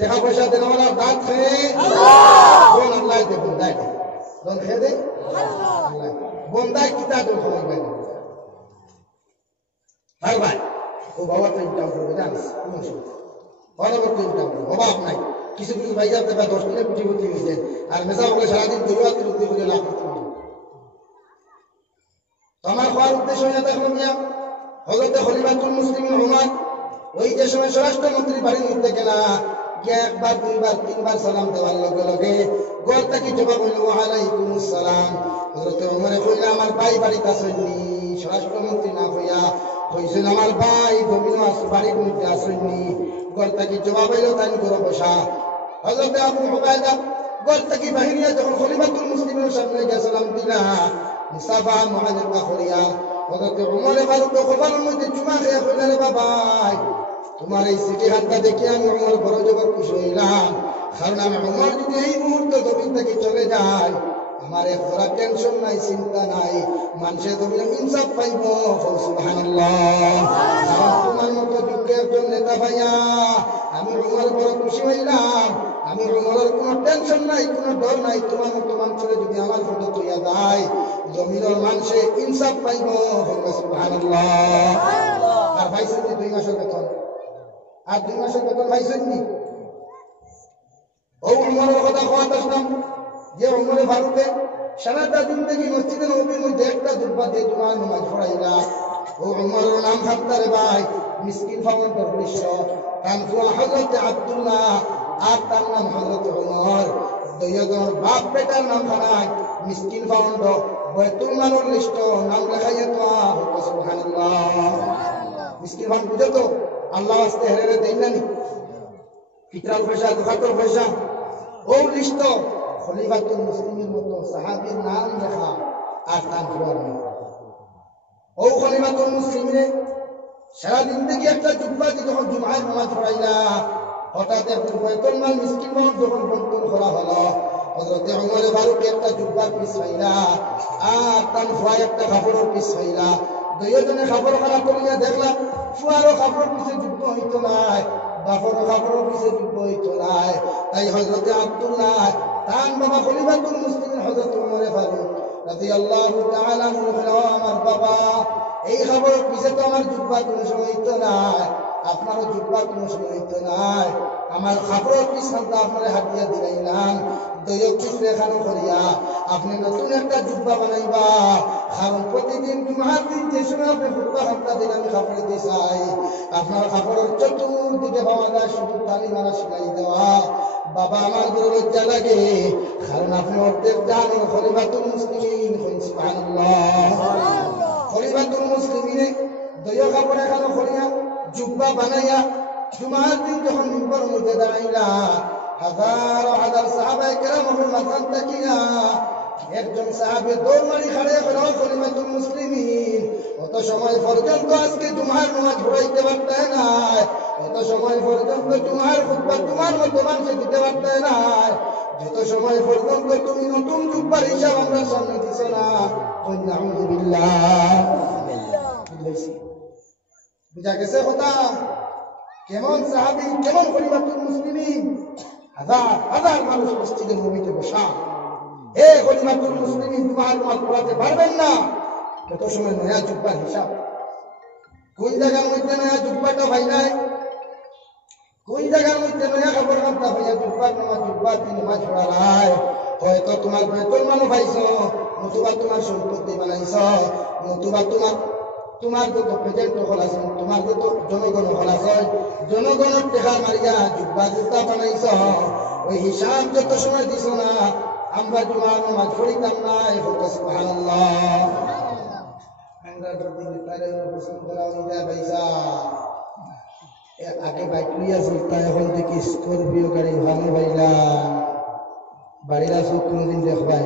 টাকা পয়সা দেন ওরা দাঁত খেয়ে কোন আল্লাহ দে বন্দায় দন খেয়ে দে আল্লাহ বন্দায় কিতা দন খাওয়াই ভাই ভাই ভাই ও বাবা তো ইনকাম করবে জানিস কোন অসুবিধা অনবরত ইনকাম করবে অভাব নাই কিছু কিছু ভাই যাতে বা 10 দিনে কুটি কুটি হয়েছে আর মেসা বলে সারাদিন দৌড়া তুলতে করে লাভ করতে আমার খাওয়ার উদ্দেশ্য হয়ে দেখলো মিয়া হযরতে খলিফাতুল মুসলিমিন উমর ওই যে সময় স্বরাষ্ট্রমন্ত্রী বাড়ির মধ্যে গেলা গিয়ে একবার দুইবার তিনবার সালাম দেওয়ার লগে লগে ঘর থেকে জবাব হইল ওয়ালাইকুম আসসালাম হযরতে উমরে কইলা আমার ভাই বাড়িতে আসেননি স্বরাষ্ট্রমন্ত্রী না হইয়া কইছেন আমার ভাই গোবিন্দ বাড়ির মধ্যে আসেননি ঘর থেকে জবাব হইল তাই করে বসা হযরতে আবু উবাইদা ঘর থেকে বাহিরিয়া যখন খলিফাতুল মুসলিমিনের সামনে গিয়ে সালাম দিলা মুসাফা মুহাজিরা করিয়া হযরতে উমরে ফারুক খবরের মধ্যে চুমা খেয়ে কইলেন বাবাই তোমার এই সিটি হাতটা দেখে আমি উমর বড় জবর খুশি হইলাম কারণ আমি উমর যদি এই মুহূর্তে জমিন থেকে চলে যায় আমার একটা টেনশন নাই চিন্তা নাই মানুষের জমিনে ইনসাফ পাইব সুবহানাল্লাহ তোমার মতো যোগ্য একজন নেতা ভাইয়া আমি উমর বড় খুশি হইলাম আমি উমরের কোনো টেনশন নাই কোনো ডর নাই তোমার মতো মানুষের যদি আমার ফটো তৈয়া যায় জমিনের মানুষে ইনসাফ পাইব সুবহানাল্লাহ আর ভাইছেন 2 মাসের বেতন আর 2 মাসের বেতন ভাইছেন নি ও উমরের কথা কোয়াত আসলাম যে উমরে ফারুকে সারাটা জিন্দেগি মসজিদে নববীর মধ্যে একটা দুব্বা দিয়ে জুমার নামাজ পড়াইলা ও উমরের নাম থাকতারে ভাই মিসকিন ফাউন্ডার বিশ্ব কানফুয়া হযরত আব্দুল্লাহ আর তার নাম হযরত উমর দুইজন বাপ বেটার নাম খানায় মিসকিন ফাউন্ডার বয়তুল মালের লিস্ট নাম লেখাইয়া তো সুবহানাল্লাহ মিসকিন ফাউন্ড বুঝো তো আল্লাহ আস্তে হেরে দেই না নি ফিতরাল পয়সা দোকাতর পয়সা ও লিস্ট খলিফাতুল মুসলিমিন মতো সাহাবীর নাম লেখা আর তার ফুয়ার ও খলিফাতুল মুসলিমিনে সারা দিন থেকে একটা জুব্বা দিয়ে যখন জুমার নামাজ পড়াইলা হঠাৎ একদিন বয়তুল মাল মিসকিন ফাউন্ড যখন বন্টন করা হলো হযরতে উমর ফারুক একটা জুব্বার পিস হইলা আর তার ফুয়া একটা কাপড়ের পিস হইলা দুইজনে কাপড় খারাপ করিয়া দেখলাম ফুয়ারও কাপড় পিছে যুদ্ধ হইত নাই বাপরও কাপড়ের পিছে যুদ্ধ হইত নাই তাই হযরতে আব্দুল্লাহ তার বাবা খলিফাতুল মুসলিমিন হযরত উমর ফারুক রাদিয়াল্লাহু তাআলা আনহু আমার বাবা এই কাপড়ের পিছে তো আমার জুব্বা কোনো সময় হইত নাই আপনারও জুব্বা কোনো সময় হইত নাই আমার কাপড়ের পিস খানটা আপনারা হাতিয়া দিলাইলাম দৈয়ক পিস রেখানো করিয়া আপনি নতুন একটা জুব্বা বানাইবা কারণ প্রতিদিন জুমার দিন যে সময় আপনি জুব্বা খানটা দিন আমি কাপড়ে দিয়ে চাই আপনার কাপড়ের চতুর্দিকে পাওয়া যায় শুধু তালি মারা শিখাই দেওয়া বাবা আমার বড় লজ্জা লাগে কারণ আপনি অর্ধেক জানেন খলিফাতুল মুসলিমিন সুবহানাল্লাহ খলিফাতুল মুসলিমিনে দৈয়ক কাপড় এখানো করিয়া জুব্বা বানাইয়া জুমার দিন যখন মিম্বরের মধ্যে দাঁড়াইলা হাজার হাজার সাহাবায়ে কেরামের মাঝখান তাকিয়া একজন সাহাবী দৌড় মারি খাড়ে হলো খলিফাতুল মুসলিমিন অত সময় পর্যন্ত আজকে জুমার নামাজ পড়াইতে পারতে নাই অত সময় পর্যন্ত জুমার খুতবা তোমার মতো মানুষ দিতে পারতে নাই যত সময় পর্যন্ত তুমি নতুন জুব্বার হিসাব আমরা সামনে দিছ না নাউযুবিল্লাহ বুঝা গেছে কথা কেমন সাহাবী কেমন খলিফাতুল মুসলিমিন হাজার হাজার মানুষ মসজিদের নবীতে বসা হে খলিফাতুল মুসলিমিন জুমার নামাজ পড়াতে পারবেন না কত সময় নয়া জুব্বার হিসাব কোন জায়গার মধ্যে নয়া জুব্বাটা ভাই নাই কোন জায়গার মধ্যে নয়া খবর কামটা ভাইয়া জুব্বার নামাজ জুব্বার দিন নামাজ পড়ালাই হয়তো তোমার বেতন মানো পাইছো নতুবা তোমার সম্পত্তি বানাইছ নতুবা তোমার যত প্রেজেন্ট হল আছে তোমার যত জনগণ হল আছে জনগণের টেকা মারিয়া জুব্বা জুতা বানাইছ ওই হিসাব যত সময় দিছ না আমরা জুমার নামাজ পড়িতাম না সুবহানাল্লাহ আমরা প্রতিদিন তারে প্রশ্ন করা অনুযায়ী পয়সা আগে বাইক লইয়া চলতা এখন দেখি স্করপিও গাড়ি ভালো পাইলা বাড়ির আসুক কোনোদিন দেখবাই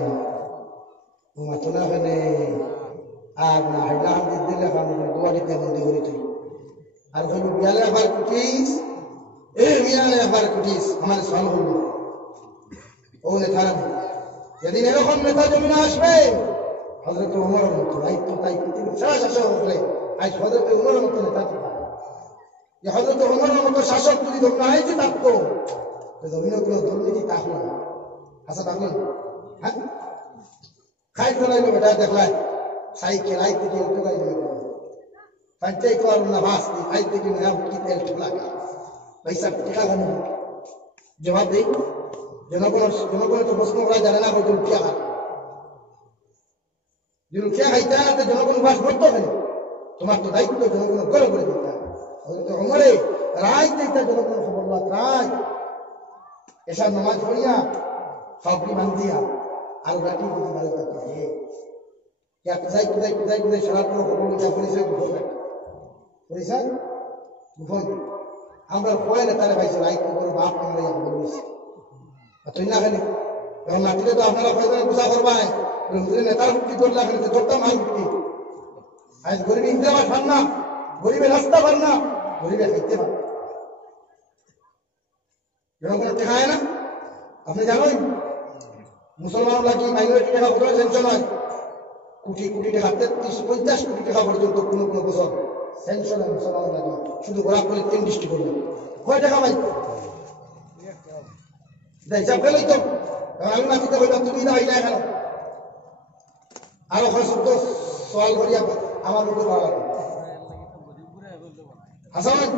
মাথো না ফেলে আর না হাইলা হামদি দিলে দুয়ারিতে বন্দি করি তুই আর কইব বিয়ালে আবার কুটিস বিয়ালে আবার কুটিস আমার সল হল ও নেতা যেদিন এরকম নেতা জমিনে আসবে হযরত উমরের মতো দায়িত্ব তাই পৃথিবীর শেষ আসে হলে আজ হযরত উমরের মতো নেতা যে হযরত ওমরের মতো শাসক যদি না হয়েছে থাকতো জমিনে কোনো দুর্নীতি থাকলো না আচ্ছা থাকলো হ্যাঁ খাই ফেলাইলো বেটা দেখলাই সাইকেল আই থেকে একটু গাড়ি দেবে পাঁচটাই তো আর না ভাস আই থেকে না কি তেল ঠুলা পয়সা টিকা গানো জবাব দেই জনগণের তো প্রশ্ন করা জানে না হয়তো রুকিয়া খায় যে রুকিয়া খাইতে না তো জনগণ বাস করতো কেন তোমার তো দায়িত্ব জনগণ করে করে দিতে হয়তো ওমরে রায় দিতে জনগণ খবর লওয়া রায় এসব নামাজ পড়িয়া খাওয়াটি বান্ধিয়া আর রাটি দিতে ভালো থাকতে হবে क्या कुदाई कुदाई कुदाई कुदाई शराब को खबर में जाफरी से गुफन पुलिस गुफन আমরা কয় না তারে ভাইছে রাইট করে বাপ আমরা ইয়া বলিস তুই না খালি কারণ মাটিতে তো আপনারা কয়জন গুছা করবা না রুমে নেতার মুক্তি করলা কিন্তু তোরটা মাল মুক্তি আজ গরিব ইন্দ্রাবাস পান না গরিবের রাস্তা পান না গরিবে খাইতে পান জনগণ খায় না আপনি জানেন মুসলমান লাগি মাইনরিটি টাকা কত সেনশন হয় কোটি কোটি টাকা 33-50 কোটি টাকা পর্যন্ত কোনো কোনো বছর সেনশন হয় মুসলমান লাগি শুধু গোলাপ করে 3 ডিস্ট্রিক্ট করলো কয় টাকা ভাই হিসাব গেলই তো আমি মাটিতে বললাম তুমি দাঁড়াই না কেন আরো শব্দ সওয়াল করিয়া আমার মুখে পাওয়া লাগবে হাসান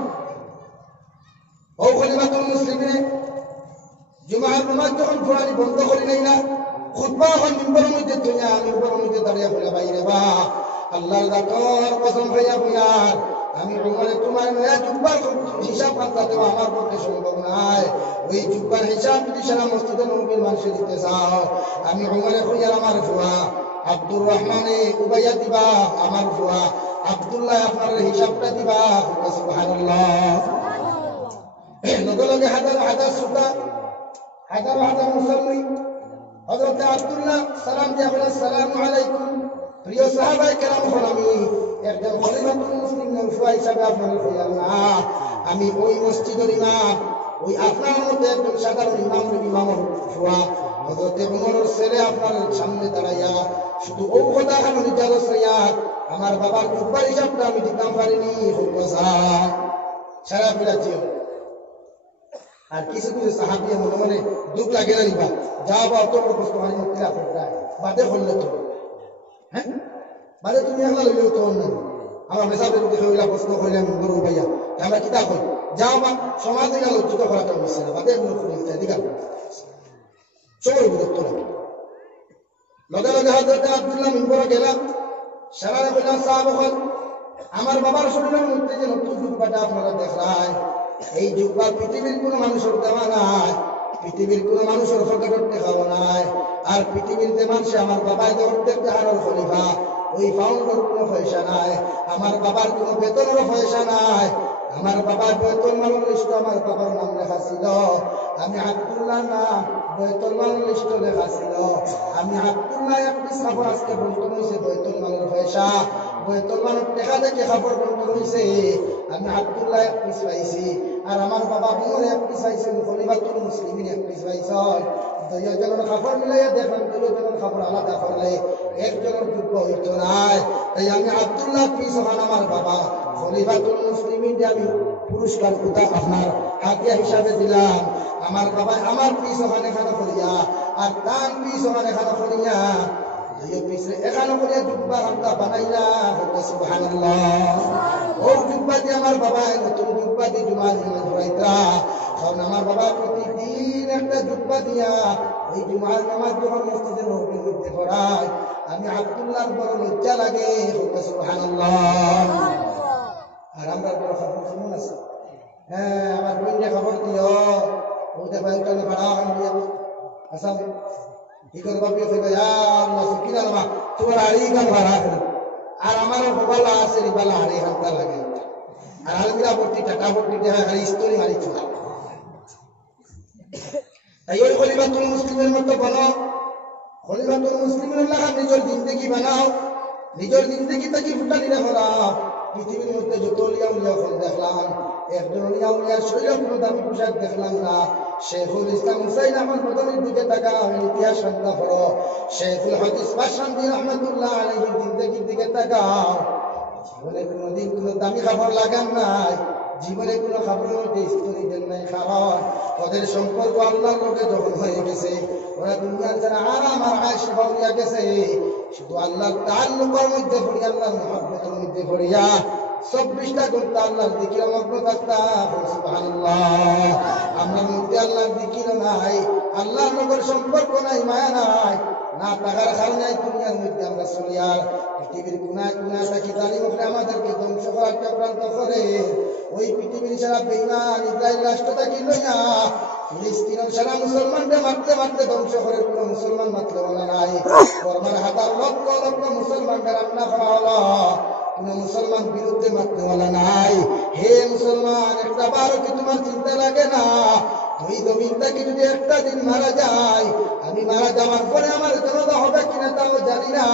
ও খলিফাতুল মুসলিমিন জুমার নামাজ যখন পড়ানি বন্ধ করি নাই না খুতবা হল মিম্বরের মধ্যে দুনিয়া মিম্বরের মধ্যে দাঁড়িয়ে বলে বাইরে বা আল্লাহর জাতর কসম খাইয়া বুঝার আমি উমরে তোমার নয়া জুব্বার হিসাব করতে দেব আমার পক্ষে সম্ভব নয় ওই জুব্বার হিসাব যদি সারা মসজিদে নবীর মানুষে দিতে চাও আমি উমরে কইয়ার আমার ফুয়া আব্দুর রহমানে উবাইয়া দিবা আমার ফুয়া আব্দুল্লাহ আপনার হিসাবটা দিবা সুবহানাল্লাহ লগে লগে হাজার হাজার শ্রোতা হাজার হাজার মুসল্লি হযরত আব্দুল্লাহ সালাম দিয়া বলেন আসসালামু আলাইকুম প্রিয় সাহাবায়ে কেরাম আমি একজন খলিফাতুল মুসলিমিনের ফুয়া হিসাবে আপনাদের কইলাম না আমি ওই মসজিদের ইমাম ওই আপনার মধ্যে একজন সাধারণ ইমামের ফুয়া হযরত ওমরের ছেলে আপনার সামনে দাঁড়াইয়া শুধু ও কথা কেন নিজারস আমার বাবার জুব্বার হিসাবটা আমি দিতাম পারিনি হুকসা সারা ফিরাচ্ছিও আর কিছু কিছু সাহাবিয়া মনে মনে দুঃখ লাগে না নিবা যা বা অত বড় প্রশ্ন হারি মুক্তি লাভ বাদে করলে তো হ্যাঁ বাদে তুমি একলা লইলেও তো অন্য আমার মেসাদের দেখে ওইলা প্রশ্ন করলে আমি গরু ভাইয়া আমরা কিতা করি যাও বা সমাজে আলোচিত করাটা হচ্ছে না বাদে এগুলো করে দিতে দিঘা সবাই বিরক্ত লাগে লগে লগে হযরত আব্দুল্লাহ মিম্বরে গেলাম সারা বললাম সাহাবগণ আমার বাবার শরীরের মধ্যে যে নতুন জুব্বাটা আপনারা দেখলেন এই জুব্বা পৃথিবীর কোনো মানুষের দেওয়া নাই পৃথিবীর কোনো মানুষের পকেটে দেওয়া নাই আর পৃথিবীতে মানুষে আমার বাবার অর্ধেক দেহানোর খলিফা ওই ফাউন্ডার কোনো পয়সা নাই আমার বাবার কোনো বেতনের পয়সা নাই আমার বাবার বেতন মালের লিস্ট আমার বাবার নাম লেখা ছিল আমি আব্দুল্লাহ না বেতন মালের লিস্ট লেখা ছিল আমি আব্দুল্লাহ এক পিস খাবার আজকে বন্টন হয়েছে বেতন মালের পয়সা বেতন মালের টাকা থেকে খাবার বন্টন হয়েছে আমি আব্দুল্লাহ এক পিস পাইছি আর আমার বাবা উমর এক পিস পাইছেন খলিফাতুল মুসলিমিন এক পিস পাইছেন দুইজনের খাবার মিলাইয়া দেখলাম দুইজনের খাবার আলাদা করলে একজনের যোগ্য হইতো নাই তাই আমি আব্দুল্লাহ পিস হন আমার বাবা খলিফাতুল মুসলিমিন আমি পুরস্কার কোথা আপনার হাতিয়া হিসাবে দিলাম আমার বাবা আমার পিস ওখানে এখানে করিয়া আর তার পিস ওখানে এখানে করিয়া দুই পিসে এখানে করিয়া জুব্বা হামদা বানাইলা সুবহানাল্লাহ ও জুব্বা দিয়ে আমার বাবা নতুন জুব্বা দিয়ে জুমার নামাজ পড়াইতা কারণ আমার বাবা প্রতিদিন একটা জুব্বা দিয়া ওই জুমার নামাজ যখন মসজিদে নববীর মধ্যে পড়ায় আমি আব্দুল্লাহর বড় লজ্জা লাগে সুবহানাল্লাহ আর আমরা বড় খবর কেমন আছে হ্যাঁ আমার বোনকে খবর দিও ওদের বাইকটা ভাড়া দিয়ে আসাম কি করে বাপি কইবে আল্লাহ সুকিরা মা তোমার আড়ি গান ভাড়া করে আর আমারও বালা আছে বালা আড়ি হালকা লাগে আর আলমিরা ভর্তি টাকা ভর্তি দেয়া খালি স্তরি মারি চলা তাই ওই খলিফাতুল মুসলিমের মতো বানাও খলিফাতুল মুসলিমের লাগা নিজের জিন্দেগি বানাও নিজের জিন্দেগি থেকে ফুটালি রাখা পৃথিবীর মধ্যে যত লিয়া উলিয়া ফল দেখলাম একজন লিয়া উলিয়ার শরীরে কোনো দামি পোশাক দেখলাম না শেখুল ইসলাম হুসাইন আহমদ মদনীর দিকে তাকাও ইতিহাস সন্ধ্যা পড়ো শেখুল হাদিস বাশামী রহমাতুল্লাহ আলাইহির জিন্দেগির দিকে তাকাও জীবনে কোনোদিন কোনো দামি খাবার লাগান নাই জীবনে কোনো খাবারের মধ্যে স্তরি দেন নাই, কারণ ওদের সম্পর্ক আল্লাহর লোকে যখন হয়ে গেছে, ওরা দুনিয়ার যারা আরাম আর আয়েশে হইয়া গেছে, শুধু আল্লাহর তাআল্লুকের মধ্যে পড়িয়া, আল্লাহর মহব্বতের মধ্যে পড়িয়া 24টা ঘন্টা আল্লাহর যিকিরে মগ্ন থাকতাম। সুবহানাল্লাহ। আমার মধ্যে আল্লাহর যিকির নাই, আল্লাহর লোকের সম্পর্ক নাই, মায়া নাই, না টাকার কারণে দুনিয়ার মধ্যে আমরা চলি, আর পৃথিবীর গুনায় গুনায় থাকি, জানি মুখে আমাদেরকে ধ্বংস করার চক্রান্ত করে। ওই পৃথিবীর সারা বেঈমান ইসরায়েল রাষ্ট্র থাকি লইয়া ফিলিস্তিনের সারা মুসলমানকে মারতে মারতে ধ্বংস করে, কোনো মুসলমান মারতে বলা নাই। বর্মার হাজার লক্ষ লক্ষ মুসলমানকে রান্না করা হলো, কোন মুসলমান বিরুদ্ধে মারতে বলা নাই। হে মুসলমান, একটা বারো কি তোমার চিন্তা লাগে না? ওই জমিনটাকে যদি একটা দিন মারা যায়, আমি মারা যাওয়ার পরে আমার জনতা হবে কিনা তাও জানি না,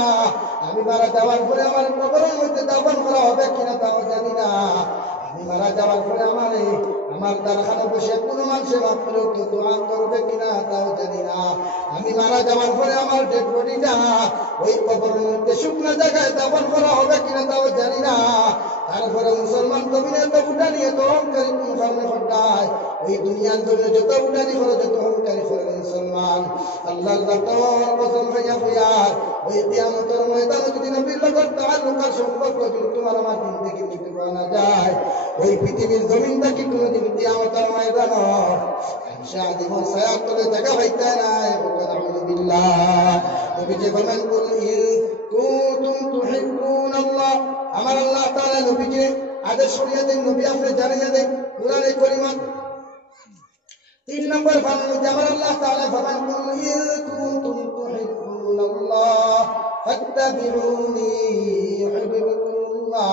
আমি মারা যাওয়ার পরে আমার কবরের মধ্যে দাফন করা হবে কিনা তাও জানি না, আমি মারা যাওয়ার পরে আমার দারখানে বসে কোনো মানুষে মাত্র দোয়া করবে কিনা তাও জানি না, আমি মারা যাওয়ার পরে আমার ডেড বডিটা ওই কবরের মধ্যে শুকনো জায়গায় দাফন করা হবে কিনা তাও জানি না। তারপরে মুসলমান জমিনের তো উঠানি এত অহংকারী কোন কারণে ঘটায়? ওই দুনিয়ার জন্য যত উঠানি করে, যত অহংকারী করে মুসলমান, আল্লাহর কসম খাইয়া হইয়ার ওই কিয়ামতের ময়দানে যদি নবীর লগর তাআল্লুকার সম্পর্ক যদি তোমার আমার দিন থেকে নিতে পারা না যায়, ওই পৃথিবীর জমিনটা কি কোনোদিন কিয়ামতের ময়দান শাহাদিমর ছায়ার তলে জায়গা পাইতে নাই? আলহামদুলিল্লাহ। নবীজি বলেন, কুল ইন কুনতুম তুহিব্বুনাল্লাহ, আমার আল্লাহ তাআলা নবীকে আদেশ করিয়া দেন, নবী আপনি জানিয়ে দেন কুরআনে কারীমে 3 নম্বর ফারমান, আমার আল্লাহ তাআলা ফরমান, কুল ইন কুনতুম তুহিব্বুনাল্লাহ ফাত্তাবিউনি ইউহিব্বুকুমুল্লাহ।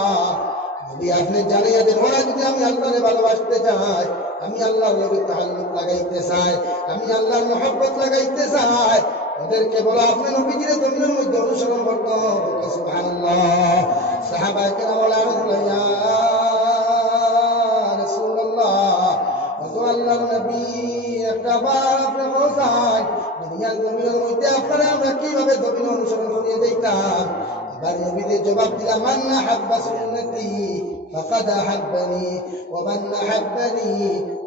নবী আপনি জানিয়ে দেন, ওরা যদি আমি আল্লাহকে ভালোবাসতে চাই, আমি আল্লাহর লগে তাআল্লুক লাগাইতে চাই, আমি আল্লাহর মহব্বত লাগাইতে চাই, ওদেরকে বলো আপনি নবীজির জমিনের মধ্যে অনুসরণ করতে হবে। সুবহানাল্লাহ। সাহাবায়ে কেরাম বলেন, ইয়া রাসূলুল্লাহ, ওগো আল্লাহর নবী, একবার আপনি বলেন দুনিয়ার জমিনের মধ্যে আপনারা আমরা কিভাবে জমিন অনুসরণ করিয়ে দিতাম? এবার নবীদের জবাব দিলাম, মান আহাব্বা সুন্নতি ফাকাদ আহাব্বানি ওয়া মান আহাব্বানি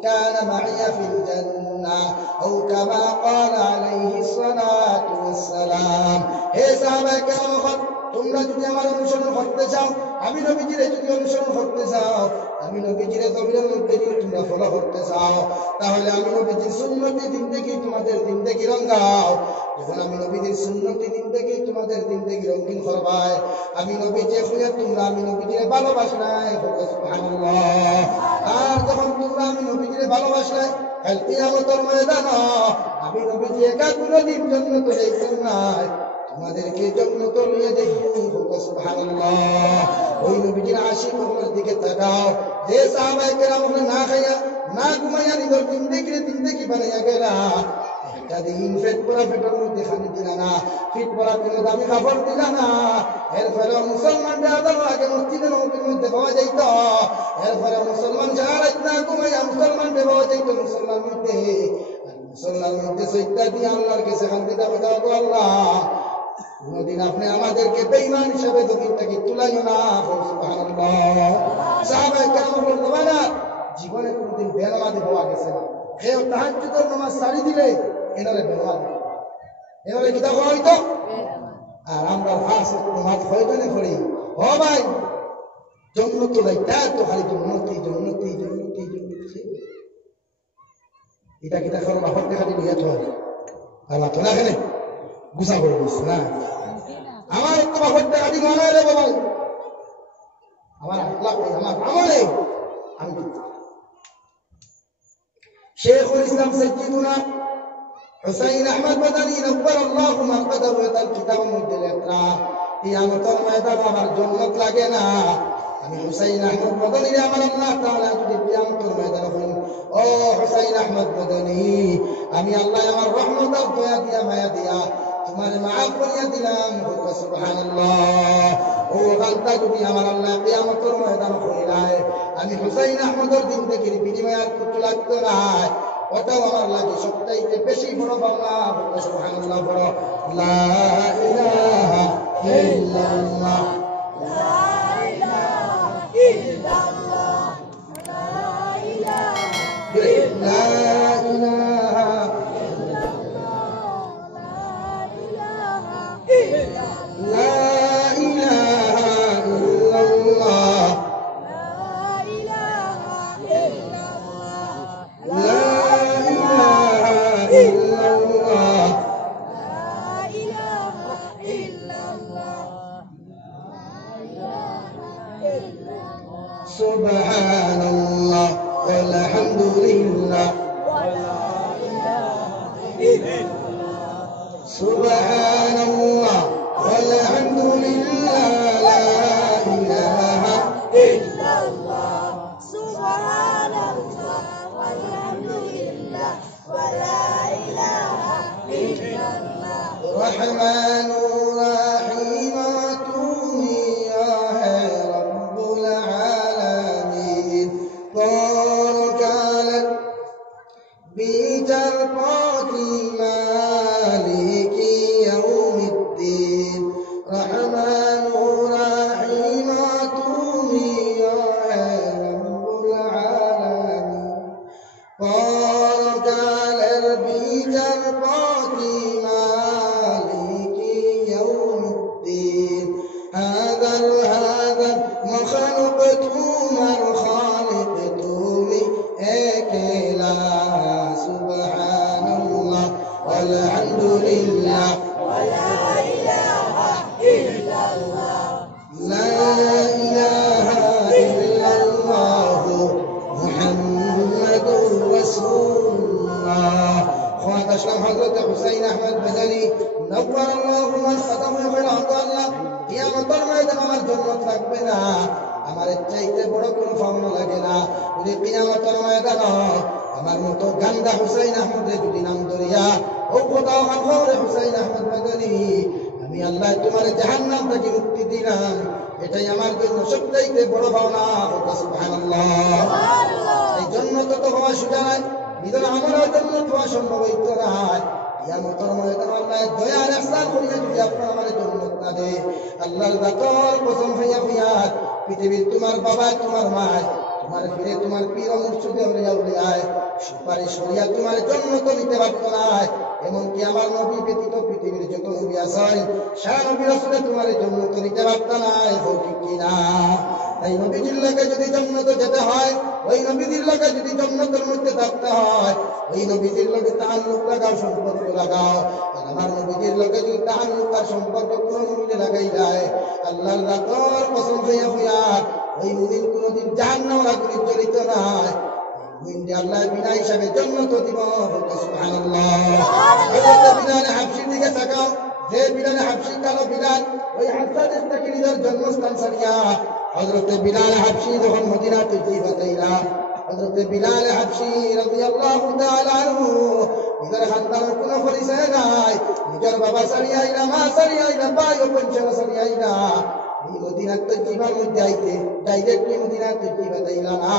কানা মাইয়া ফিল জান্নাহ আও কামা ক্বালা আলাইহিস সালাতু ওয়াস সালাম। হে সাহাবায়ে কেরাম, তোমরা যদি আমার অনুসরণ করতে চাও, আমি নবীজির যদি অনুসরণ করতে চাও, আমি নবীজির জমিনের মধ্যে যদি তোমরা ফলো করতে চাও, তাহলে আমি নবীজির সুন্নতি জিন্দেগি তোমাদের জিন্দেগি রঙাও। যখন আমি নবীজির সুন্নতি জিন্দেগি তোমাদের জিন্দেগি রঙিন করবাই, আমি নবীজি খুঁজে তোমরা আমি নবীজির ভালোবাসলাই। সুবহানাল্লাহ। আর যখন তোমরা আমি নবীজির ভালোবাসলাই, কাল কিয়ামতের ময়দানে আমি নবীজি একা কোনদিন জন্য তো যাইতেন নাই, তোমাদেরকে জন্নত নিয়ে দেখবো। সুবহানাল্লাহ। ওই নবীজির আশিকের দিকে তাকাও, যে সাহাবায়ে কেরাম না খাইয়া না ঘুমাইয়া নিজের জিন্দেগি বানাইয়া গেলা, একটা দিন পেট ভরা পেটের মধ্যে খানি দিলা না, পেট ভরা কোনো দামি কাপড় দিলা না, এরপরে মুসলমানরা আদার আগে মসজিদের মধ্যে পাওয়া যাইত, এরপরে মুসলমান যারা রাত না ঘুমাইয়া মুসলমানদের পাওয়া যাইত মুসলমান মধ্যে, আর মুসলমান মধ্যে সৈত্যা দিয়ে আল্লাহর কাছে কান্দি দাবি দাও, আল্লাহ কোনদিন আপনি আমাদেরকে বেঈমান হিসেবে জমিনটাকে তুলাইও না। সুবহানাল্লাহ। সাহাবায়ে কেরামের জমানা জীবনে কোনদিন বেনামাজি হওয়া গেছে না, কেউ তাহাজ্জুদের নামাজ ছাড়ি দিলে এনারে বেনামাজি, এনারে কিতাব হইতো। আর আমরা ফাঁসের নামাজ হয়তনে পড়ি, ও ভাই জন্নত যাইতা তো খালি জন্নতি জন্নতি জন্নতি জন্নতি, এটা কিতা করো বাপর দেখা দিল ইয়া তো আল্লাহ তো না কেন গুছা করে দিস না, আমার একটু বাপর দেখা দিল না রে বাবা, আমার আল্লাহ আমার আমলে আমি শেখুল ইসলাম সাইয়্যিদুনা হুসাইন আহমদ মাদানী নব্বারাল্লাহু মারকাদাহু তার কিতাবের মধ্যে লেখা, কিয়ামতের ময়দানে আমার জান্নাত লাগে না, আমি হুসাইন আহমদ মাদানী আমার আল্লাহ তাআলা যদি কিয়ামতের ময়দানে বলেন, ও হুসাইন আহমদ মাদানী, আমি আল্লাহ আমার রহমত আর দয়া দিয়া মায়া দিয়া তোমার মাফ করিয়া দিলাম। সুবহানাল্লাহ। ও বান্দা যদি আমার আল্লাহ কিয়ামতের ময়দানে কইরায়, আমি হুসাইন আহমদের জিন্দেগির বিনিময়ে আর কিছু লাগতো না, ওটাও আমার লাগে সবচাইতে বেশি বড় পাওনা। সুবহানাল্লাহ। বড় লা ইলাহা ইল্লাল্লাহ, লা ইলাহা ইল্লাল্লাহ, লা সুবহানাল্লাহ ওয়ালহামদুলিল্লাহ লা ইলাহা ইল্লাল্লাহ সুবহানাল্লাহ ওয়ালহামদুলিল্লাহ ওয়া লা ইলাহা ইল্লাল্লাহ রহমানুর রহিম তুমি হে রব্বুল আলামিন পরকালের বিচারপতি মালিকি ইয়াউমিদ্দিন রহমানুর রহিম তুমি হে রব্বুল আলামিন পরকালের বিচারপতি মালিকি ইয়াউমিদ্দিন হাযাল মখলুক তোমার খালিক তুমি একলা সুবহানাল্লাহ ওয়ালহামদুলিল্লাহ ওয়া লা ইলাহা ইল্লাল্লাহ লা ইলাহা ইল্লাল্লাহ মুহাম্মাদুর রাসূলুল্লাহ খাত আসলাম হযরত হুসাইন আহমদ মাদানী নওয়ারাল্লাহু মারকাতাহু খায়রা আল্লাহ কিয়ামতের ময়দানে আমার জন্য থাকবে না আমার চাইতে বড় কোনো পাওনা লাগে না যদি কিয়ামতের ময়দানে আমার মতো গান্দা হুসাইন আহমদের যদি নাম ধরিয়া ও খোদাও আমার হুসাইন আহমদ মাদানী আমি আল্লাহ তোমার জাহান্নাম থেকে মুক্তি দিলাম এটাই আমার জন্য সবচাইতে বড় পাওনা সুবহানাল্লাহ এই জন্য তো হওয়া সোজা নয় নিজের আমলের জন্য হওয়া সম্ভব হইতো না কিয়ামতের ময়দানে আল্লাহ দয়ার ইহসান করিয়া যদি আপনার আমার জন্য না দে আল্লাহর জাতর কসম হইয়া ফিয়াত পৃথিবীর তোমার বাবা তোমার মা তোমার ফিরে তোমার পীর মুর্শিদে আউলিয়ায় সুপারিশ করিয়া তোমার জন্য তো নিতে পারতো না এমনকি আমার নবী ব্যতীত পৃথিবীর যত নবী আছেন সারা নবী রাসূল তোমার জন্য তো নিতে পারতো না ঠিক কিনা তাই নবীজির লোকে যদি জান্নাতে যেতে হয় ওই নবীজির লোকে যদি জান্নাতের মধ্যে থাকতে হয় ওই নবীজির লোকে তাআল্লুক লাগাও সম্পর্ক লাগাও আর আমার নবীজির লোকে যদি তাআল্লুক আর সম্পর্ক কোনো মুমিনে লাগাই যায় আল্লাহর রাতর কসম হইয়া হইয়া ওই মুমিন কোনদিন জাহান্নামে আগুনে জ্বলিত না মুমিন আল্লাহ বিনা হিসাবে জান্নাত দিব সুবহানাল্লাহ হযরত বিলাল হাবশির দিকে তাকাও যে বিলাল হাবশি কালো বিলাল ওই হাসান ইস্তাকিরিদের জন্মস্থান ছাড়িয়া হযরত বিলাল হাবশি যখন মদিনা তশরিফ আনলা হযরত বিলাল হাবশি রাদিয়াল্লাহু তাআলা আনহু নিজের খানদানের কোনো পরিচয় নাই নিজের বাবা ছাড়িয়া আইলা মা ছাড়িয়া আইলা ভাই ও পঞ্চম ছাড়িয়া আইলা এই মদিনা তশরিফের মধ্যে আইতে ডাইরেক্টলি মদিনা তশরিফ আইলা না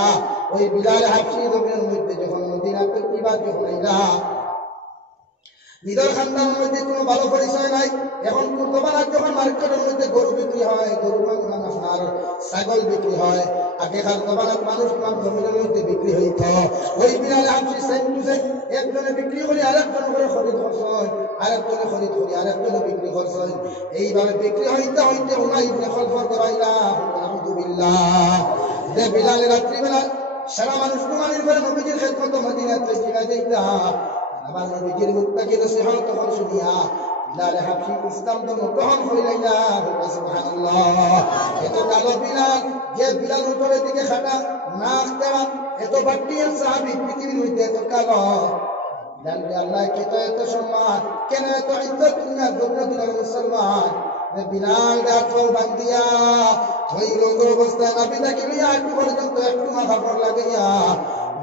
ওই বিলাল হাবশি জমিনের মধ্যে যখন মদিনা তশরিফ যখন আইলা নিজের খানদানের মধ্যে কোনো ভালো পরিচয় নাই এখন বর্তমান যখন মার্কেটের মধ্যে গরু বিক্রি হয় গরু মাংস আর ছাগল বিক্রি হয় আগেকার জমানার মানুষ জমিনের মধ্যে বিক্রি হইত ওই বিলাল হাবশি সেম টু সেম একজনে বিক্রি করে আরেকজন করে খরিদ করছেন আরেকজনে খরিদ করে আরেকজনে বিক্রি করছেন এইভাবে বিক্রি হইতে হইতে উমাই ইবনে খলফর করাইলা আলহামদুলিল্লাহ যে বিলাল রাত্রিবেলা সারা মানুষ ঘুমানির পরে নবীজির খেদমত মদিনায় তশরিফ যাইতা আমার নবীজির মুক্তাকে নসিহত তখন শুনিয়া বিলাল হাবশি ইসলাম ধর্ম গ্রহণ করিলা সুবহানাল্লাহ এত কালো বিলাল যে বিলাল উপরের দিকে খাটা নাক দেওয়া এত বাট্টিয়ার সাহাবী পৃথিবীর মধ্যে এত কালো বিলাল আল্লাহ কে তো এত সম্মান কেন এত ইজ্জত দুনিয়া দুনিয়ার মুসলমান বিলাল গাছও বান্ধিয়া ওই রোগের অবস্থায় নাবি তাকে লইয়া একটু পর্যন্ত একটু মাথা পর লাগাইয়া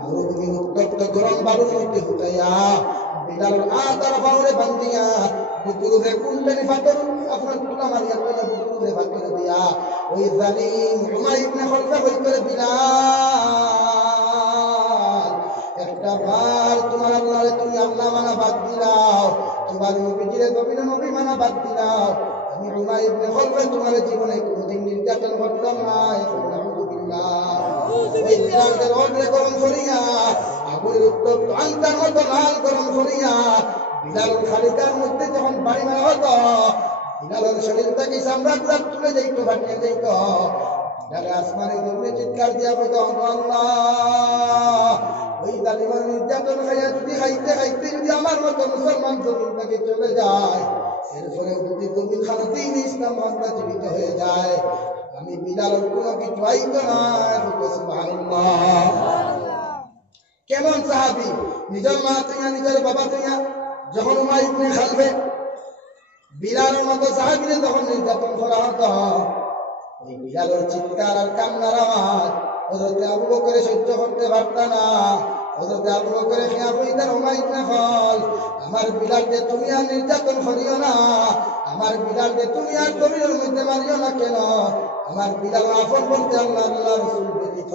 মরুভূমি উত্তপ্ত গরম বালুর মধ্যে ঢুকাইয়া বিলাল আতার বাউরে বান্ধিয়া বুকুরে কুন্ডলি ফাটল আপনার কুলা মারিয়া কইয়া বুকুরে ফাটল দিয়া ওই জালিম উমার ইবনে খলফা কইতে বিলাল একটা বার তোমার আল্লাহরে তুমি আল্লাহ মানা বাদ দিলাও তোমার নবীজিরে নবী মানা বাদ দিলাও আমি উমার ইবনে খলফা তোমার জীবনে কোনোদিন নির্যাতন করতাম না আলহামদুলিল্লাহ ওই বিলালকে রোদে গরম করিয়া আগুনের উত্তপ্ত আন্তার মতো লাল গরম করিয়া বিলাল খালিদার মধ্যে যখন বাড়ি মারা হতো বিলালের শরীর থেকে চামড়া গুলা তুলে যাইতো ফাটিয়ে যাইত বিলালে আসমানে দৌড়ে চিৎকার দিয়া কইত আল্লাহ ওই জালিমের নির্যাতন খাইয়া যদি খাইতে খাইতে যদি আমার মতো মুসলমান জমিন থেকে চলে যায় এরপরে যদি জমিন খানতেই ইসলাম বান্দা জীবিত হয়ে যায় আমি বিলালের কোনো কিছু আইতো না সুবহানাল্লাহ কেমন সাহাবী নিজের মা তুইয়া নিজের বাবা তুইয়া যখন উমার ইবনে খালফে বিলালের মতো সাহাবীরে যখন নির্যাতন করা হতো, ওই বিলালের চিৎকার আর কান্নার আওয়াজ হযরত আবু বকর সহ্য করতে পারত না। হযরত আবু বকর খিয়া কইতেন, উমার ইবনে খাল, আমার বিলালকে তুমি আর নির্যাতন করিও না, আমার বিলালকে তুমি আর জমিনের মধ্যে মারিও না কেন? আমার বিলাল আপন বলতে আল্লাহ আল্লাহ রাসূল ব্যতীত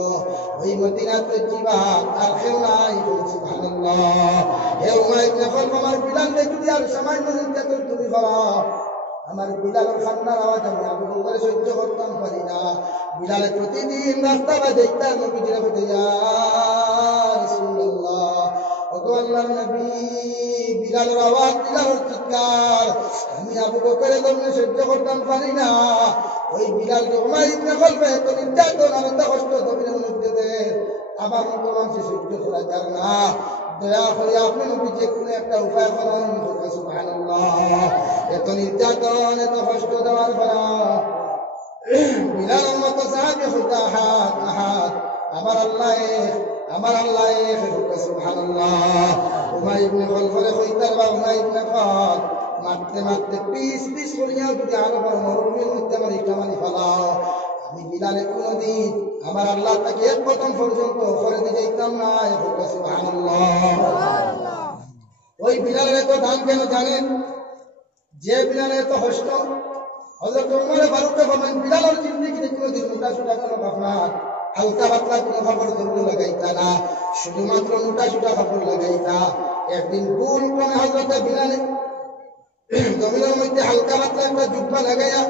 ওই মদিনাতে জীবা আর কেউ নাই। সুবহানাল্লাহ। হে উমার ইবনে খাল, আমার বিলালকে যদি আর সামান্য নির্যাতন তুমি করো, আমার বিলালের কান্নার আওয়াজ আমি আবু বকর সহ্য করতাম পারি না। বিলালে প্রতিদিন রাস্তা বাজাইতার নবীজিরা হতে যা রাসূলুল্লাহ, ওগো আল্লাহর নবী, বিলালের আওয়াজ, বিলালের চিৎকার আমি আবু বকরের জন্য সহ্য করতাম পারি না। ওই বিলালকে উমার ইবনে খালফে এত নির্যাতন আর এত কষ্ট জমিনের মধ্যে দেয়, আমার মতো মানুষ সহ্য করা যায় না। দয়া করে আপনি নবীজি কোনো একটা উপায় করেন। সুবহানাল্লাহ। এত নির্যাতন এত কষ্ট দেওয়ার পর বিলালের মতো সাহাবী হইতা আহাদ আহাদ, আমার আল্লাহ এক, আমার আল্লাহ এক। সুবহানাল্লাহ। উমার ইবনে খালফে হইতার বা উমার ইবনে খাল মারতে মারতে পিস পিস করিয়া যদি আরো বড় মরুভূমির মধ্যে আমার ইটা মারি ফেলাও, আমি বিলালে কোনদিন আমার আল্লাহ তাকে এক কদম পর্যন্ত করে দিয়ে যেতাম না। সুবহানাল্লাহ। ওই বিলালের এত দাম কেন জানেন? যে বিলালের এত কষ্ট, হযরত ওমর ফারুক বলেন, বিলালের জিন্দেগিতে কোনদিন মোটা সোটা কোনো কাপড়, হালকা পাতলা কোনো কাপড় জরুরি লাগাইতা না, শুধুমাত্র মোটা সোটা কাপড় লাগাইতা। একদিন ভুল ক্রমে হযরত বিলালে জমিনের মধ্যে হালকা পাতলা একটা জুব্বা লাগাইয়া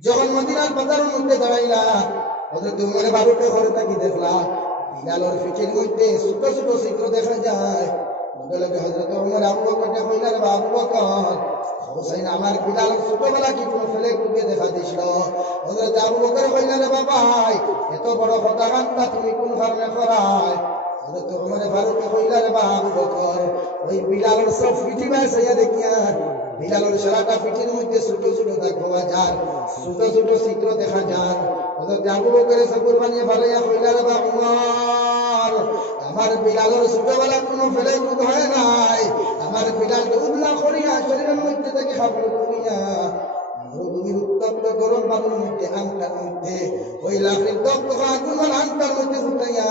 যখন মদিনার বাজারের মধ্যে দাঁড়াইলা, হযরত ওমর ফারুক ঘরে থাকি দেখলা বিলালের পিঠের মধ্যে ছোট ছোট ছিদ্র দেখা যায়। লগে লগে হযরত ওমর আবু বকরকে কইলেন, আবু বকর, হোসেন আমার বিলাল ছোটবেলা কি কোনো ফেলে টুকে দেখা দিছিল? হযরত আবু বকর কইলেন, বাবা এত বড় কথা কান্তা তুমি কোন কারণে করায়? হযরত ওমর ফারুক কইলেন, আবু বকর, ওই বিলালের সব পিঠি বাসাইয়া দেখিয়া বিলালের সারাটা পিঠির মধ্যে ছোট ছোট দাগ পাওয়া যায়, ছোট ছোট ছিদ্র দেখা যায়। হযরত আবু বকর সবুর বানিয়ে বাড়াইয়া কইলেন, উমর, আমার বিলালের ছোটবেলা কোনো ফেলে টুক হয় নাই, আমার বিলালকে উদলা করিয়া শরীরের মধ্যে থেকে হাবড় করিয়া মরুভূমির উত্তপ্ত গরম বালুর মধ্যে আংটার মধ্যে ওই লাকড়ির দগ্ধ আগুন আংটার মধ্যে ফুটাইয়া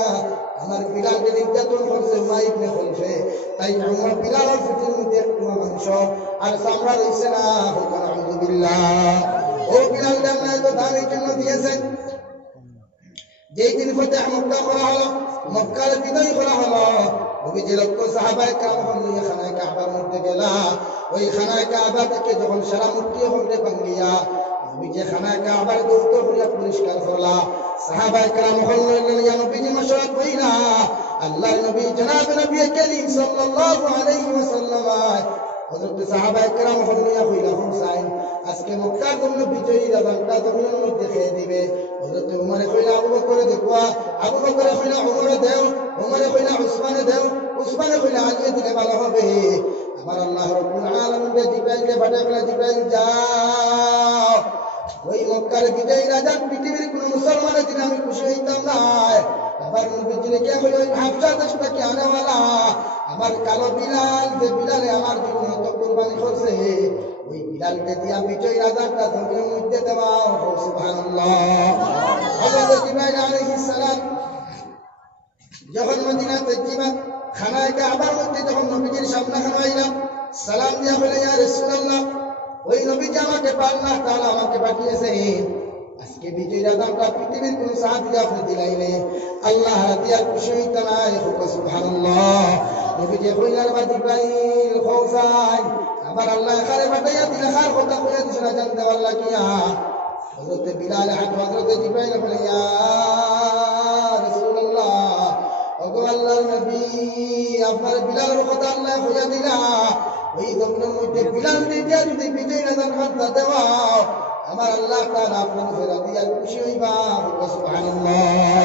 আমার বিলালকে নির্যাতন করছে উমার ইবনে খালফে। তাই আমার বিলালের পিঠের মধ্যে একটু মাংস আর চামড়া রয়েছে না। আলহামদুলিল্লাহ। ও বিলাল আল্লাহ এত দাম এই জন্য দিয়েছেন, যেই দিন ফতেহ মক্কা করা হলো, মক্কার বিজয় করা হলো, ওই যে লক্ষ সাহাবায়ে কেরাম নিয়ে খানায় কাবার মধ্যে গেলা, ওই খানায় কাবা থেকে যখন সারা মূর্তি হলে ভাঙ্গিয়া ওই যে খানায় কাবার দৌত হইয়া পরিষ্কার করলা, সাহাবায়ে কেরাম হলেন, ইয়া নবীজি মশওয়ারা কইরা আল্লাহর নবী জনাব নবী করিম সাল্লাল্লাহু আলাইহি ওয়াসাল্লাম হযরত সাহাবায়ে কেরাম হলিয়া কইরা, হুসাইন আজকে মক্কার জন্য বিজয়ী রাজাটা জমিনের মধ্যে খেয়ে দিবে। হযরত ওমরে কইলা, আবু বকরে দেখবা, আবু বকরে কইলা ওমরে দেও, ওমরে কইলা উসমানে দেও, উসমানে কইলা আলিয়ে দিলে ভালো হবে। আমার আল্লাহ রাব্বুল আলামিন জিবরাইলকে পাঠাইলেন, জিবরাইল যাও ওই মক্কার বিজয়ী রাজা পৃথিবীর কোন মুসলমানের দিন আমি খুশি হইতাম না। আবার নবীজিকে কে হইল ওই হাফসা দেশটাকে আনাওয়ালা আমার কালো বিলাল, যে বিলালে আমার জন্য এত কুরবানি করছে, ওই বিলালকে দিয়া বিজয়ী রাজাটা জমিনের মধ্যে দেওয়া। সুবহানাল্লাহ। হযরত জিবরাইল আলাইহিস সালাম যখন মদিনা তৈয়বা খানায় কাবার মধ্যে যখন নবীজির সামনে খানাইলাম, সালাম দিয়া বলে, ইয়া রাসূলুল্লাহ, ওই নবীজি আমাকে আল্লাহ তাআলা আমাকে পাঠিয়েছেন, আজকে বিজয়ী রাজাটা পৃথিবীর কোন সাহাবী আপনি দিলাইলে আল্লাহ দিয়া খুশি হইতা নাই। সুবহানাল্লাহ। নবীজি কইলেন, বা জিবরাইল খৌসাই আমার আল্লাহ এখানে পাঠাইয়া দিলে কার কথা কইয়া দিছে না জানতে পারলা কিয়া? হযরত বিলাল হযরত জিবরাইল বলে, ইয়া রাসূলুল্লাহ, ওগো আল্লাহর নবী, আপনার বিলালের কথা আল্লাহ কইয়া দিলা, ওই জমিনের মধ্যে বিলাল দিয়া যদি বিজয়ী রাজার হাতটা দেওয়া, আমার আল্লাহ তাআলা আপনার ফেরা দিয়া খুশি হইবা। সুবহানাল্লাহ।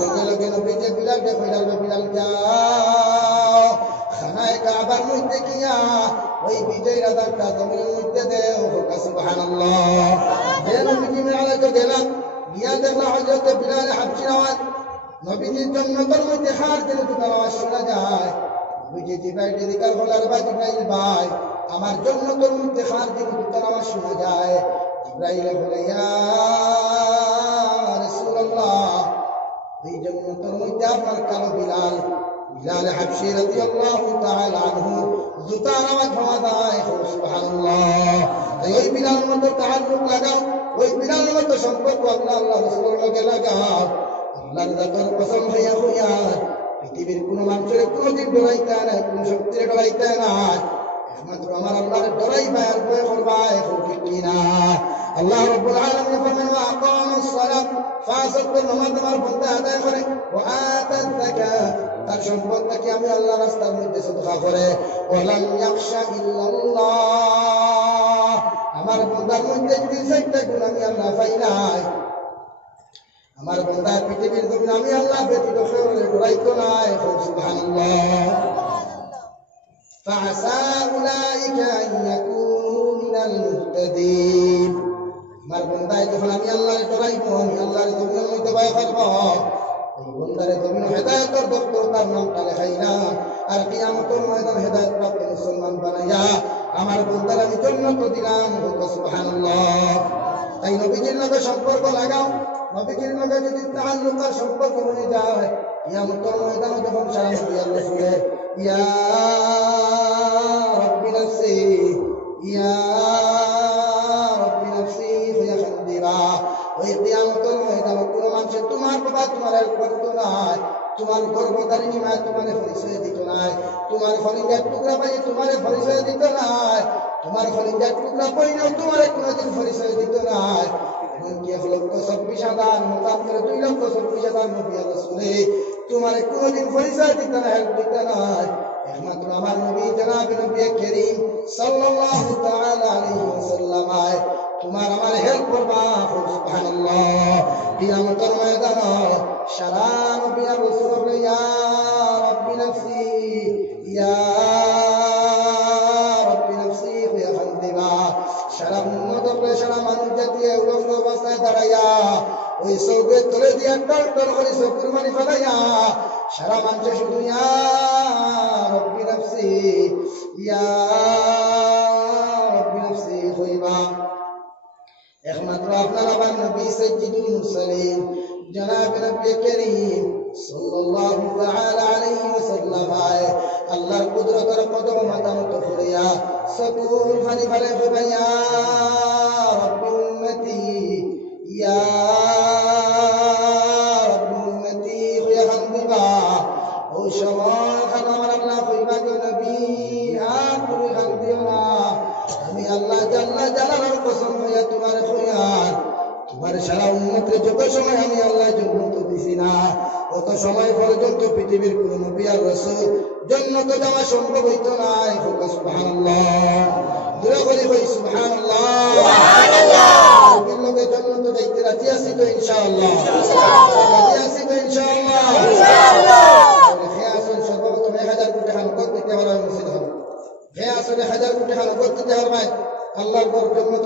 লগে লগে নবীজি বিলালকে কইলেন, বিলাল যাও খানায় কাবার মধ্যে গিয়া ওই বিজয়ী রাজাটা জমিনের মধ্যে দেও। সুবহানাল্লাহ। যে নবীজি মেরাজে গেলাম, গিয়া দেখলাম হযরত বিলাল হাবশির আওয়াজ, নবীজির জন্নতের মধ্যে হার দিলে দুটো আওয়াজ শোনা যায়। নবীজি জিবরাইল দিকার বলার ভাই জিবরাইল ভাই আমার জন্য তোর মধ্যে খার দিন তোর আমার শোনা যায় জিবরাইল বলে ইয়া রাসূলুল্লাহ এই জন্য তোর মধ্যে আপনার কালো বিলাল হাবশী রাদিয়াল্লাহু তাআলা আনহু জুতার আওয়াজ হওয়া যায় সুবহানাল্লাহ ওই বিলাল মতো তাআল্লুক লাগাও ওই বিলাল মতো সম্পর্ক আল্লাহ রাসূলের লগে লাগাও আল্লাহর জাতের কসম হইয়া হইয়া পৃথিবীর কোনো মানুষের কোনোদিন ডরাইতে না কোনো শক্তির ডরাইতে না একমাত্র আমার আল্লাহর ডরাই আর ভয় করবা এখন ঠিক কিনা আল্লাহ রাব্বুল আলামিন ফরমান ওয়া আকামাস সালাত ফাসাত নামাজ আমার বন্ধা আদায় করে ওয়া আতাত যাকাত তার সম্পদটাকে আমি আল্লাহর রাস্তার মধ্যে সদকা করে ওয়ালাম ইয়াখশা ইল্লাল্লাহ আমার বন্দার মধ্যে যদি চারটা গুণ আমি আল্লাহ পাই নাই আমার বন্দা পৃথিবীর জমিন আমি আল্লাহ ব্যতীত কাউকে ডরাইতো না সুবহানাল্লাহ فعسى أولئك أن يكونوا من المهتدين আমার বন্দায় যখন আমি আল্লাহর ডরাইব আমি আল্লাহর জমিনের মধ্যে ভয় করব এই বন্দারে জমিন হেদায়েতের দপ্তর তার নামটা লেখাই না আর কিয়ামতের ময়দান হেদায়েত প্রাপ্ত মুসলমান বানাইয়া আমার বন্দার আমি জান্নাত দিলাম সুবহানাল্লাহ তাই নবীজির লগে সম্পর্ক লাগাও নবীজির লগে যদি তাআল্লুক আর সম্পর্ক হয়ে যায় কিয়ামতের ময়দানে যখন সারা নবী আল্লাহ শুনে ইয়া রাব্বি নাফসি ইয়া রাব্বি নাফসি হইয়া কান্দিবা ওই কিয়ামতের ময়দানে কোনো মানুষ তোমার বাবা তোমার হেল্প করতো না তোমার গর্ভধারিণী মা তোমার পরিচয় দিত না তোমার খলিজার টুকরা পাই তোমার পরিচয় দিত না তোমার খলিজার টুকরা পাইলেও তোমার কোনোদিন পরিচয় দিত না এমনকি 1,24,000 মোকাম করে 2,24,000 নবী রাসূলে তোমার কোনোদিন পরিচয় দিত না হেল্প দিত না একমাত্র আমার নবী জনাব নবী করিম সাল্লাল্লাহু তাআলা আলাইহি ওয়াসাল্লাম তোমার আমার হেল্প করবা সুবহানাল্লাহ কিয়ামতের ময়দানে সারা নবী রাসূল ইয়া রাব্বি নাফসি ইয়া রাব্বি নাফসি ইয়া খান্দিবা সারা উম্মত সারা মানুষ জাতিয়ে উলঙ্গ অবস্থায় দাঁড়াইয়া ওই সৌগের তলে দিয়া টল টল করে সব কুরবানি ফেলাইয়া সারা মানুষ শুধু ইয়া রাব্বি নাফসি ইয়া রাব্বি নাফসি হইবা একমাত্র আপনার আমার নবী সাইয়্যিদুল মুরসালিন জনাব নবী করিম সাল্লাল্লাহু তাআলা আলাইহি ওয়াসাল্লাম আল্লাহর কুদরতের কদম মাথা নত করিয়া সকল ফানি ফালে হইয়া রাব্বি উম্মতি ইয়া রাব্বি উম্মতি হইয়া কান্দিবা ওই সময় আমার আল্লাহ কইবা গো নবী আর তুমি কান্দিও না আমি আল্লাহ জাল্লা জালালের কসম হইয়া তোমার কইয়ার তোমার সারা উম্মতের যত সময় আমি আল্লাহ জান্নাত দিছি না অত সময় পর্যন্ত পৃথিবীর কোন নবী আর রাসূল জান্নাতে যাওয়া সম্ভব হইতো না সুবহানাল্লাহ দূরে করে কই সুবহানাল্লাহ সুবহানাল্লাহ বিল্লাহে জান্নাতে যাইতে রাজি আছি তো ইনশাআল্লাহ রাজি আছি তো ইনশাআল্লাহ খেয়াসন সর্বপ্রথম 1000 কোটি টাকা নগদ দিতে হবে মসজিদ হবে খেয়াসন 1000 কোটি টাকা নগদ দিতে হবে আল্লাহর ঘর জান্নাত